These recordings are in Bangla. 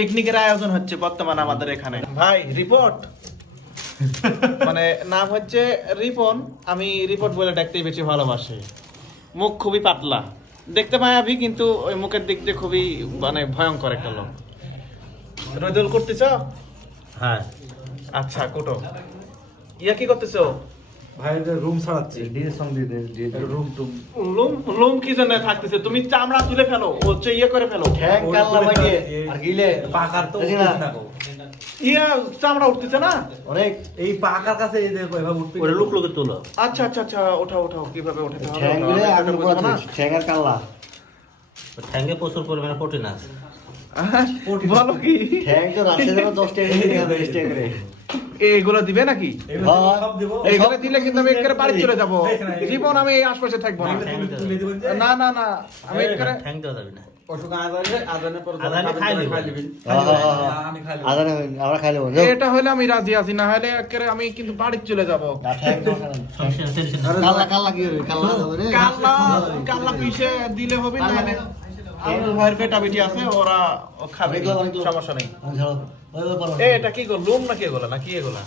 পিকনিকের আয়োজন হচ্ছে বর্তমানে আমাদের এখানে। ভাই রিপোর্ট মানে নাম হচ্ছে রিপন, আমি রিপোর্ট বলে ডাকতেই বেশি ভালোবাসি। মুখ খুবই পাতলা, দেখতে মায়াবী, কিন্তু ওই মুখের দিক দিয়ে খুবই মানে ভয়ঙ্কর একটা লোক। রোদল করতেছ? হ্যাঁ। আচ্ছা কোটো ইয়া কি করতেছো? ভাই রুম ছাড়াচ্ছি, ডিরেকশন দিয়ে রুম টুম। রুম কি জন্য থাকতেছে? তুমি চামড়া তুলে ফেলো, হচ্ছে ইয়ে করে ফেলো। ঠ্যাং কাল্লা বাইয়ে আর গিলে পাকার তো দেখি উঠতেছে না। না গো। ইয়া চামড়া উঠতেছে না? অনেক এই পাকার কাছে এই দেখো এভাবে উঠবে। ওরে লোক লোকে তোলো। আচ্ছা আচ্ছা আচ্ছা, ওঠাও ওঠাও, কিভাবে ওঠাতে হবে ঠ্যাং গিলে ওটা আগুন বুঝবো না। পোড়া ঠ্যাং আর কাল্লা ঠ্যাঙ্গে প্রচুর পরিমাণে প্রোটিন আছে। বলো কি? ঠ্যাং তো রাশে দেবো 10 টাকা দিয়ে হবে 20 টাকা করে। এইগুলো দিবে নাকি? সব দেবো। এইগুলো দিলে কিন্তু আমি একেবারে বাড়ি চলে যাবো, জীবন আমি এই আশপাশে থাকবো না। তুলে দিবেন যে না না না, আমি একেবারে ঠ্যাং দেওয়া যাবে না। অসুখ আজানের পর আজানে খাই লিবেন। আমি খাই আদানে আমরা খাইলে বল এটা হলে আমি রাজি আছি, না হলে একেবারে আমি কিন্তু বাড়ি চলে যাবো। ঠ্যাং তো সমস্যা আছে, tension আছে। কাল্লা কাল্লা কি হবে কাল্লা হবে রে কাল্লা কাল্লা পিষে দিলে হবে না? আমার ভাইয়ের বেটা বেটি আছে, ওরা খাবে, সমস্যা নেই। ছাড়ো ওই পারো এটা কি গো, লুম নাকি এগুলা, নাকি এগুলা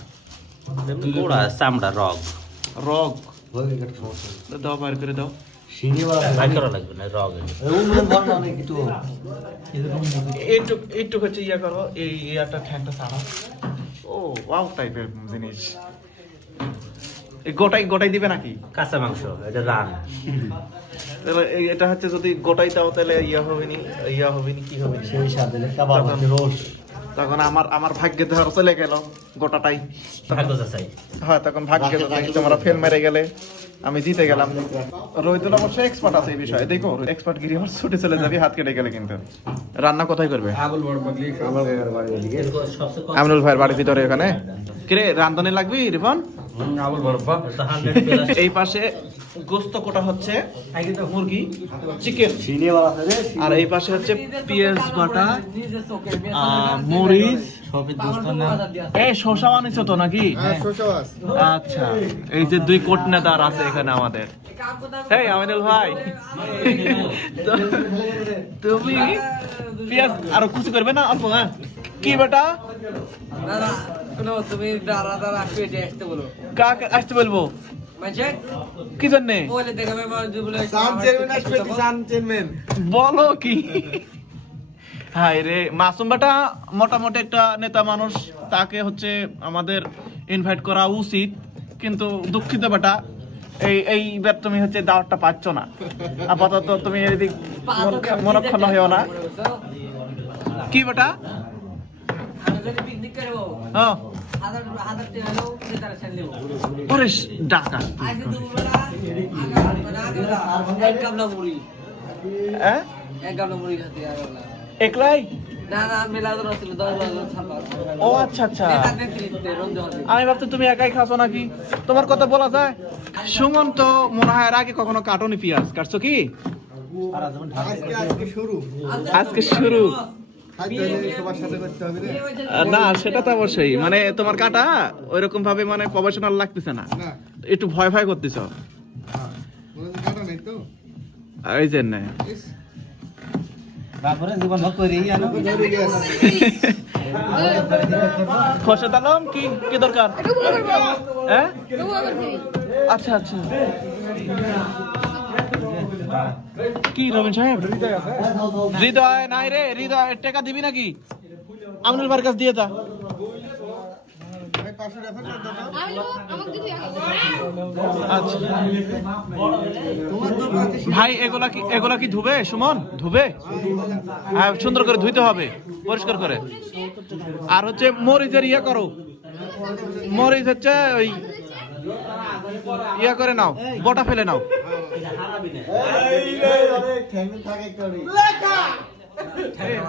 এমনি গোড়া, চামড়া, রগ। রগ? ওই একটা সমস্যা দাও বাইর করে দাও। সিঁড়ি বাড়া বাইর করা লাগবে না, রগ এগুলো। রুম রুম ভর না অনেক কিছু একটু একটু হচ্ছে ইয়া করো, এই ইয়াটা ঠ্যাংটা ছাড়া। ও ওয়াও টাইপের জিনিস। এই গোটাই গোটাই দিবে নাকি? কাঁচা মাংস, এটা রান। তাহলে এটা হচ্ছে যদি গোটাই দাও তাহলে ইয়া হবে নি, কি হবে নি? সেই সাথে কাবাব আছে রোস্ট তখন আমার ভাগ্যে ধর চলে গেল গোটাটাই। ভাগ্য যাচাই। হ্যাঁ তখন ভাগ্যে তোমরা ফেল মেরে গেলে, আমি জিতে গেলাম। রোহিতুল অবশ্য এক্সপার্ট আছে এই বিষয়ে, দেখো এক্সপার্ট গিরি আমার ছুটে চলে যাবি হাত কেটে গেলে। কিন্তু রান্না কোথায় করবে? আবুল বড় বদলি আমার বাড়ি এদিকে সবচেয়ে কম। আমিনুল ভাইয়ের বাড়ির ভিতরে এখানে। কিরে রান্ধনে লাগবি রিপন? আবুল বড় এটা 100 এই পাশে গোস্ত কোটা হচ্ছে, মুরগি, চিকেন, সিঁড়ি বাড়া আছে রে আর এই পাশে হচ্ছে পেঁয়াজ বাটা, মরিচ, সবই দোস্তার নাম। এই শসা আনিছো তো নাকি? আচ্ছা, এই যে 2 কোটনেদার আছে এখানে আমাদের। এই আমিনুল ভাই, তুমি পেঁয়াজ আরো কুচি করবে না অল্প? হ্যাঁ কি বেটা, তুমি দাঁড়া দাঁড়া পেটে আসতে বলো, কাকে আসতে বলবো? মানে কি জন্যে? বলে দেখাবে বলে বলো কি? হাই রে, মাসুম বেটা মোটামুটি একটা নেতা মানুষ, তাকে হচ্ছে আমাদের ইনভাইট করা উচিত, কিন্তু দুঃখিত বেটা এইবার তুমি হচ্ছে দাওয়াতটা পাচ্ছ না। আপাতত তুমি এদিক মনক্ষণ হয়েও না। কি বেটা? পিকনিক করবো হ্যাঁ হাজার হাজার টাকা হলেও তারা ছেড়ে দেবো। ওরে ডাকা, আগে দুপুরবেলা এক গামলা মুড়ি, হ্যাঁ এক গামলা মুড়ি খাতে আগেবেলা। একলাই? না না মেলা ধর ছিল 10 ছাপা। ও আচ্ছা আচ্ছা, নেতৃত্বে রঞ্জন আমি ভাবছি তুমি একাই খাচ্ছ নাকি। তোমার কথা বলা যায়? সুমন তো মনে হয় এর আগে কখনো কাটনি পেঁয়াজ কাটছো কি? আজকে শুরু না, সেটা তো অবশ্যই, মানে তোমার কাটা ওইরকম ভাবে মানে প্রফেশনাল লাগতেছে না, একটু ভয় ভয় করতেছ এই জন্য। বাপরে জীবন ভোগ করি জানো খোরশেদ আলম কি কি দরকার? হ্যাঁ আচ্ছা আচ্ছা, কি রবিন সাহেব? হৃদয় নাই রে, হৃদয় টাকা দিবি নাকি? আমিনুল ভাইয়ের কাছে দিয়ে যা। আচ্ছা ভাই, এগুলা কি ধুবে সুমন? ধুবে? হ্যাঁ সুন্দর করে ধুইতে হবে, পরিষ্কার করে। আর হচ্ছে মরিচের ইয়া করো, মরিচ হচ্ছে ওই ইয়া করে নাও, বটা ফেলে নাও।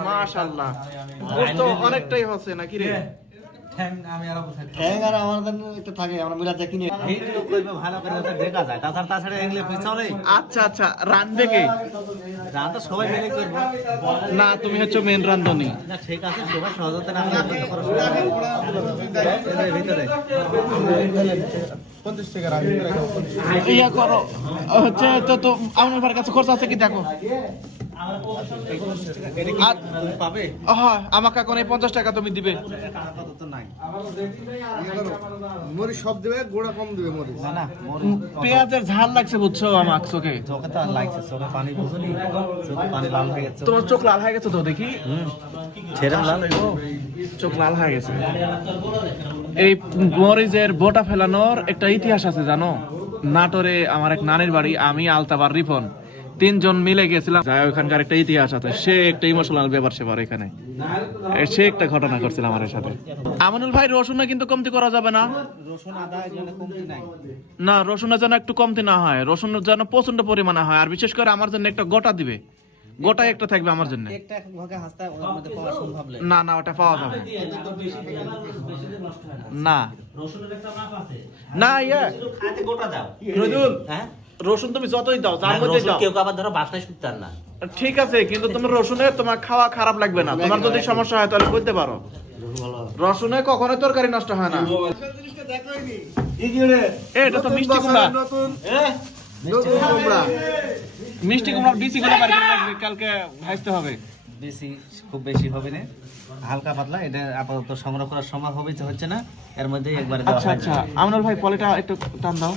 মাশাআল্লাহ, গোশত অনেকটাই হচ্ছে নাকি রে? ঠ্যাং আমি আর ঠ্যাং আর আমাদের একটু থাকে, আমরা মিলাতে কিনে ভিডিও করবে ভালো করে যাতে দেখা যায়, তাছাড়া এগুলো চলে। আচ্ছা আচ্ছা, রান্ধবে কে? রান তো সবাই মিলে করবো না, তুমি হচ্ছে মেন রান্ধনি। না, ঠিক আছে, সবাই সহজতে না ভিতরে। ইয়া করো হচ্ছে তো আমিনুল ভাইয়ের কাছে খরচ আছে কি দেখো। আর পাবে হ্যাঁ আমাকে এখন এই 50 টাকা তুমি দিবে। আপাতত নাই। মরিচ সব দিবে, গোড়া কম দিবে মরিচ। না না পেঁয়াজের ঝাল লাগছে বুঝছো আমার চোখে। চোখে তো আর লাগছে, চোখে পানি বুঝুনি, চোখে পানি লাল হয়ে গেছে। তোমার চোখ লাল হয়ে গেছে তো দেখি। ছেড়ে লাল হইব। চোখ লাল হয়ে গেছে। এই মরিচের বোটা ফেলানোর একটা ইতিহাস আছে জানো? নাটোরে আমার এক নানির বাড়ি, আমি আলতাবার রিপন 3 জন মিলে গেছিলাম। যাই ওখানকার একটা ইতিহাস আছে, সে একটা ইমোশনাল ব্যাপার সেবার এখানে সে একটা ঘটনা করছিল আমার সাথে। আমিনুল ভাই রসুন কিন্তু কমতি করা যাবে না। রসুন আদা এখানে কমতি নাই। না রসুনের যেন একটু কমতি না হয়, রসুনের যেন প্রচন্ড পরিমাণে হয়। আর বিশেষ করে আমার জন্য একটা গোটা দিবে, গোটাই একটা থাকবে আমার জন্য। একটা ভাগে হাসতা ওর মধ্যে পাওয়া সম্ভব না। না না ওটা পাওয়া যাবে না। না ইয়া খাতে গোটা দাও। রজুল হ্যাঁ? রসুন তুমি যতই দাও তার মধ্যে রসুন দাও, কেউ আবার ধরো বাসায় শুকতার না। ঠিক আছে, কিন্তু তোমার রসুনে তোমার খাওয়া খারাপ লাগবে না। তোমার যদি সমস্যা হয় তাহলে করতে পারো। রসুনে কখনোই তরকারি নষ্ট হয় না। এটা তো মিষ্টি কুমড়া, মিষ্টি কুমড়ার বিচি গুলো বাড়ি করে রাখবে, কালকে ভাজতে হবে। বেশি খুব বেশি হবে না, হালকা পাতলা। এটা আপাতত সংগ্রহ করার সময় হবে হচ্ছে না, এর মধ্যে একবারে দেওয়া আচ্ছা হয়। আচ্ছা আমিনুল ভাই পলিটা একটু টান দাও।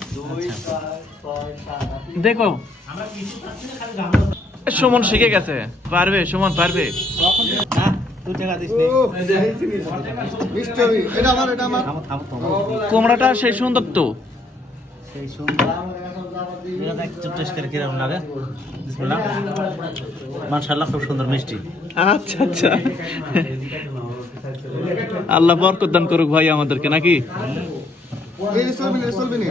দেখো সুমন শিখে গেছে, পারবে সুমন পারবে। না তুই টাকা দিস নি। মিষ্টি হবে। এটা আমার, এটা আমার। থামো থামো থামো। কুমড়াটা সেই সুন্দর তো। সেই সুন্দর। এটা দেখ একটু টেস্ট করে কিরকম লাগে। বিসমিল্লাহ। মাশাআল্লাহ খুব সুন্দর মিষ্টি। আচ্ছা আচ্ছা, আল্লাহ বরকত দান করুক ভাই আমাদেরকে, নাকি? বিড়ি চলবে না, চলবে না।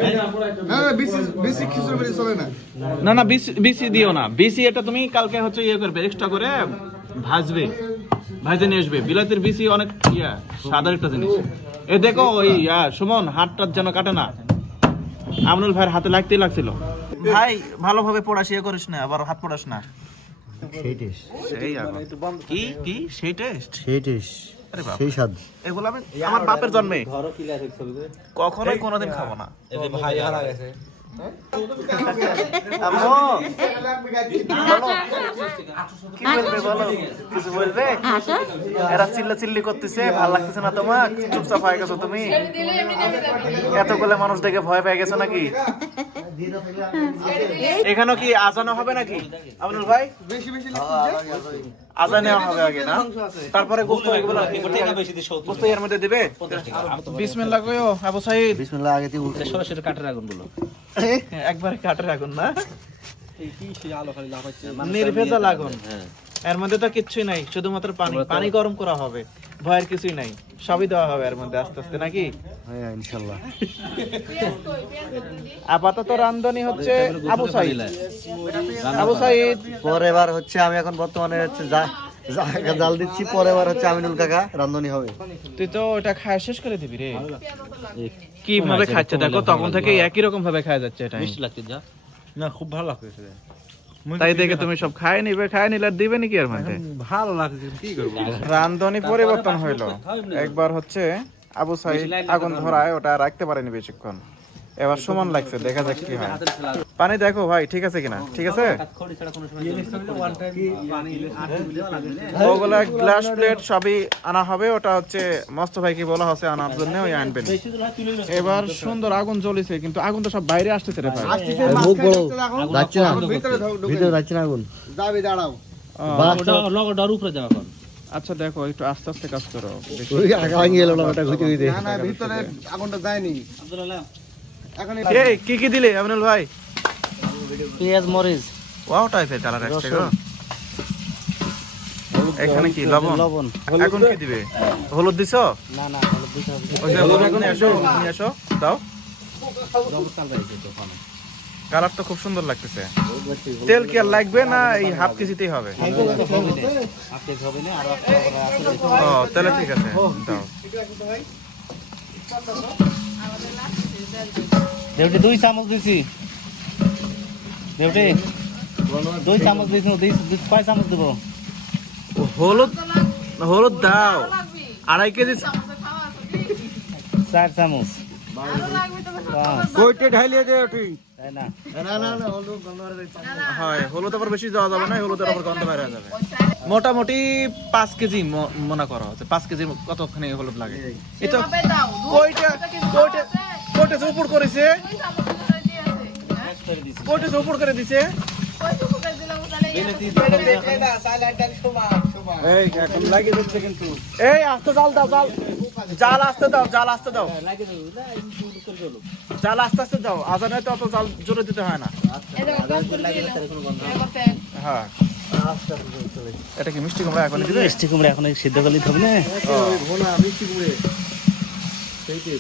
হ্যাঁ, বেশি খিচুড়ি বিড়ি চলে না। না না বিসি দিও না, বিসি এটা তুমি কালকে হচ্ছে ইয়ে করবে, এক্সট্রা করে ভাজবে, ভাজে নিয়ে আসবে। বিলাতির বিসি অনেক ইয়া সাদার একটা জিনিস। এ দেখো ওই সুমন হাতটা যেন কাটে না। আমিনুল ভাইয়ের হাতে লাগতেই লাগছিল। ভাই ভালোভাবে পড়াশ ইয়ে করিস না, আবার হাত পড়াস না। সেই টেস্ট, সেই এখন কি কি সেই টেস্ট, সেই টেস্ট, আরে বাপ, সেই স্বাদ। এগুলো আমি আমার বাপের জন্মে কখনোই কোনোদিন খাবো না। ভাই হারা গেছে। আম্মু বলো, কি বলবে বলো, কিছু বলবে? এরা চিল্লাচিল্লি করতেছে, ভালো লাগতেছে না তোমার? চুপচাপ হয়ে গেছো তুমি? এতগুলো মানুষ দেখে ভয় পেয়ে গেছো নাকি? এখানে কি আজানো হবে নাকি আমিনুল ভাই? বেশি বেশি আজানে হবে আগে না, তারপরে গোস্ত এগুলো গোস্ত এর মধ্যে দিবে। বিসমিল্লাহ কইও আবু সাইদ। বিসমিল্লাহ আগে দিয়ে উল্টে সরাসরি কাঠের আগুন গুলো। একবারে কাঠের আগুন না, নির্ভেজাল আগুন। এর মধ্যে তো কিচ্ছুই নাই, শুধুমাত্র পানি, পানি গরম করা হবে, ভয়ের কিছুই নাই, সবই দেওয়া হবে এর মধ্যে আস্তে আস্তে, নাকি? হ্যাঁ ইনশাআল্লাহ। আপাতত রান্ধনি হচ্ছে আবু সাইদ। আবু সাইদ পরের বার হচ্ছে আমি এখন বর্তমানে হচ্ছে জাল দিচ্ছি, পরের বার হচ্ছে আমিনুল কাকা রান্ধনি হবে। তুই তো ওটা খায় শেষ করে দিবি রে। কি ভাবে খাচ্ছে দেখো, তখন থেকে একই রকম ভাবে খাওয়া যাচ্ছে এটা। না খুব ভালো লাগছে। তাই দেখে তুমি সব খায় নিবে, খায় নিলে আর দিবে নাকি এর মধ্যে? ভালো লাগছে, কি করব? রান্ধনি পরিবর্তন হইলো। একবার হচ্ছে আবু সাইদ আগুন ধরায়, ওটা রাখতে পারেনি বেশিক্ষণ। এবার সমান লাগছে, দেখা যাক কি হয়। পানি দেখো ভাই ঠিক আছে কিনা, ঠিক আছে? ওগুলা গ্লাস প্লেট সবই আনা হবে, ওটা হচ্ছে মস্ত ভাইকে বলা হচ্ছে আনার জন্য, ওই আনবেন। এবার সুন্দর আগুন জ্বলিছে, কিন্তু আগুন তো সব বাইরে আসতেছে রে ভাই। মুখ বড় যাচ্ছে না, ভিতরে যাচ্ছে না আগুন। যাবে দাঁড়াও। লগডার উপরে যাওয়া কোন। আচ্ছা দেখো একটু আস্তে আস্তে কাজ করো। ওই আগে গেল না, ওটা ঘুরতে ঘুরতে। না ভিতরে আগুনটা যায়নি। এই কি কি দিলে আমিনুল ভাই? পেঁয়াজ মরিচ ওয়াও টাইপের কালার আসছে গো। এখানে কি লবণ? লবণ। এখন কি দিবে? হলুদ দিছো? না না হলুদ দিতে হবে। ওই যে হলুদ নিয়ে আসো, হলুদ নিয়ে আসো, দাও। কালার তো খুব সুন্দর লাগতেছে। তেল কি আর লাগবে না এই হাফ কেজিতেই হবে? আপনি হবে না আর একটা ও তাহলে ঠিক আছে, দাও। দেউটি 2 চামচ দিছি। দেউটি 2 চামচ দিছি, 2 চামচ দেব। হলুদ হলুদ দাও 2.5 কেজি। 4 চামচ। কইতে ঢালিয়ে দে ওটি। না হলুদ গন্ধ হয়ে যাচ্ছে। হয় হলুদ আবার বেশি দেওয়া যাবে না, হলুদের আবার গন্ধ বের হয়ে যাবে। মোটামুটি 5 কেজি মনে করো, 5 কেজি কতখানি হলুদ লাগে? এটা কয়টা কয়টা কয়টা উপর করেছে, কয়টা উপর করে দিছে। এই এখন লাগিয়ে দিচ্ছে কিন্তু এই আস্তে জাল দাও, জাল আস্তে দাও, জাল আস্তে দাও, জাল আস্তে আস্তে দাও। আজানে তো অত জাল জোরে দিতে হয় না। হ্যাঁ এটা কি মিষ্টি কুমড়া এখন দিবে? মিষ্টি কুমড়া এখন সিদ্ধ করলেই হবে না। ভোনা মিষ্টি কুমড়ে সেইটি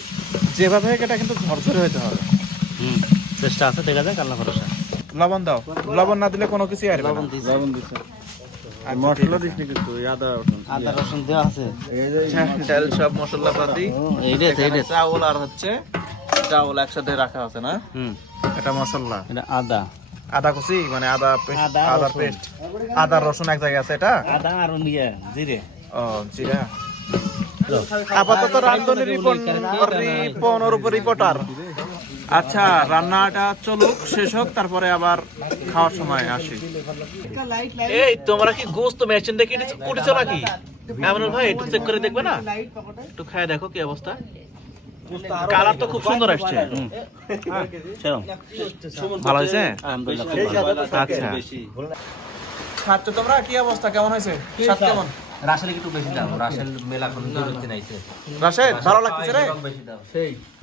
যেভাবে এটা কিন্তু ঝরঝরে হতে হবে। চেষ্টা আছে, দেখা যাক, আল্লাহ ভরসা। লবণ দাও, লবণ না দিলে কোনো কিছু আর লবণ দিছে। আর মশলা দিস না কিন্তু আদা রসুন আদা রসুন দেওয়া আছে। এই যে ডাল সব মশলা পাতি, এইটা এখানে চাউল আর হচ্ছে চাউল একসাথে রাখা আছে না, হুম, এটা মশলা। এটা আদা, আদা কুচি মানে আদা পেস্ট, আদা, আদা রসুন। পেস্ট, আদা রসুন এক জায়গায় আছে এটা। আদা আর জিরে। ও জিরা। আপাতত রান্ধনের রিপনের উপর রিপোর্টার। আচ্ছা রান্নাটা চলুক, শেষ হোক, তারপরে আবার খাওয়ার সময় আসি। এই তোমরা কি গোস্ত মেশিন দেখে কুটেছো নাকি? এমন ভাই একটু চেক করে দেখবে না, একটু খায় দেখো কি অবস্থা। কালার তো খুব সুন্দর আসছে। সেরকম ভালো হয়েছে? আলহামদুলিল্লাহ, খুব ভালো। আচ্ছা খাচ্ছ তোমরা, কি অবস্থা, কেমন হয়েছে, স্বাদ কেমন? রাসেল একটু বেশি দাও, রাসেল মেলা কোন দূরত্বে নাইছে। রাশেদ ভালো লাগতেছে রে? বেশি দাও।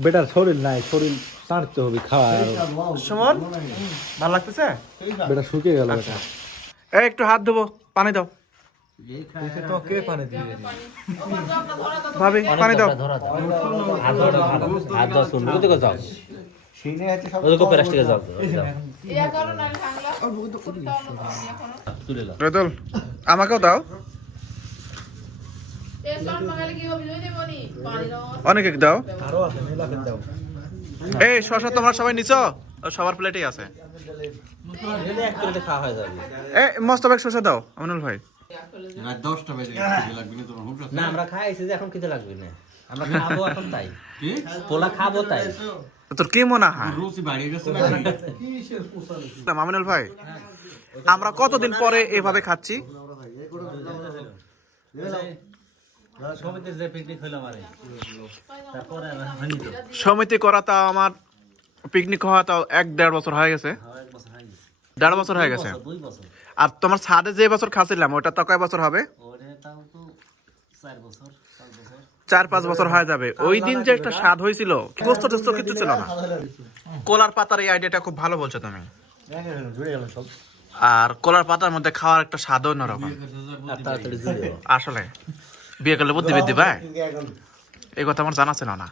বেটার শরীর নাই, শরীর টানতে হবে খাওয়া সুমন ভালো লাগতেছে? বেটা শুকিয়ে গেল বেটা এই একটু হাত ধোবো, পানি দাও তো কে পানি দিবে ভাবি, পানি দাও। আর 10 মিনিট ওদিকে যাও, সিনে আছে সব ওদিকে প্লাস্টিকে যাও, তুলে দাও। রদুল আমাকেও দাও, অনেক দাও। আরো আছে নীলাকে দাও এই শশা তোমরা সবাই নিছো? সবার প্লেটেই আছে। এলে এক করে খাওয়া হয়ে যাবে। এই মোস্তফাক শশা দাও আমিনুল ভাই। না আমরা খাইছি যে এখন খেতে লাগবে না, আমরা খাবো এখন, তাই পোলা খাবো তাই। তোর কি মনে হয় আমিনুল ভাই, আমরা কতদিন পরে এভাবে খাচ্ছি? সমিতির যে পিকনিক হইলো আমারে, তারপরে হয়নি তো, সমিতি করা তাও আমার পিকনিক হওয়া তাও 1-1.5 বছর হয়ে গেছে। 1.5 বছর হয়ে গেছে। 2 বছর, আর তোমার ছাদে যে বছর খাচ্ছিলাম ওটা তো কয় বছর হবে? ওরে তাও তো 4 বছর 5 বছর। 4-5 বছর হয়ে যাবে। ওই দিন যে একটা স্বাদ হয়েছিল, গোস্ত টোস্ত কিছু ছিল না। কলার পাতার এই আইডিয়াটা খুব ভালো বলছো তুমি। জুড়ে গেল সব আর কলার পাতার মধ্যে খাওয়ার একটা স্বাদও অন্যরকম। আর তাড়াতাড়ি দিয়ে দাও। আসলে বিয়ে করলে বুদ্ধি বৃদ্ধি পায়, এই কথা আমার জানা ছিল না।